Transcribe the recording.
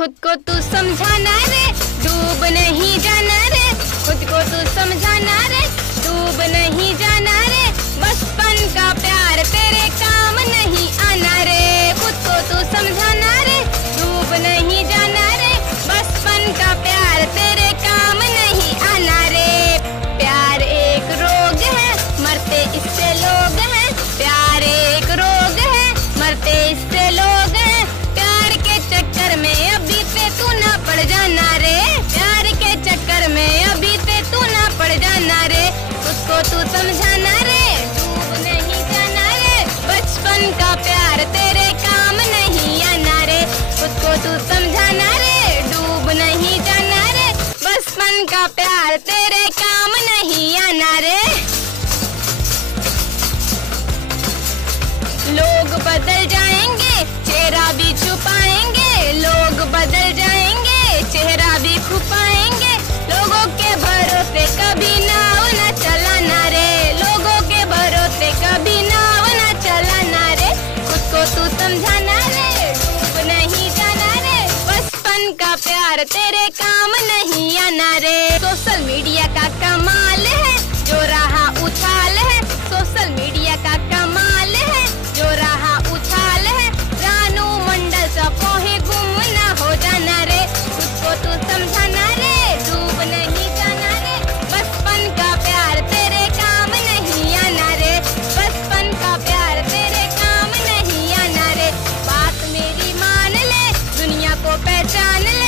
खुद को तू समझाना रे, डूब नहीं जाना रे। खुद को तू समझाना रे, डूब नहीं जाना रे। बचपन का प्यार तेरे काम नहीं आना रे। खुद को तू समझाना रे, डूब नहीं जाना रे। बचपन का प्यार तेरे काम नहीं आना रे। प्यार एक रोग है, मरते इससे लोग हैं। प्यार एक रोग है, मरते इससे लोग हैं। प्यार के चक्कर में अभी पे तू ना पड़ जाना रे। प्यार के चक्कर में अभी पे तू ना पड़ जाना रे। उसको तू समझाना रे, डूब नहीं जाना रे। बचपन का प्यार तेरे काम नहीं आना रे। उसको तू समझाना रे, डूब नहीं जाना रे। बचपन का प्यार तेरे काम नहीं आना रे। लोग बदल जाएंगे, चेहरा भी छुपाएंगे। लोग बदल जाएंगे, चेहरा भी छुपाएंगे। लोगों के भरोसे कभी नाव न चलाना रे। लोगों के भरोसे कभी नाव न चलाना रे। खुद को तू समझाना रे, डूब नहीं जाना रे। बचपन का प्यार तेरे काम नहीं आना रे। सोशल मीडिया का कमाल है, जो रहा उछाल है। सोशल मीडिया का कमाल है, जो रहा उछाल है। रानू मंडल सबको ही गुम ना हो जाना रे। उसको तू समझाना रे, डूब नहीं जाना रे। बचपन का प्यार तेरे काम नहीं आना रे। बचपन का प्यार तेरे काम नहीं आना रे। बात मेरी मान ले, दुनिया को पहचान ले।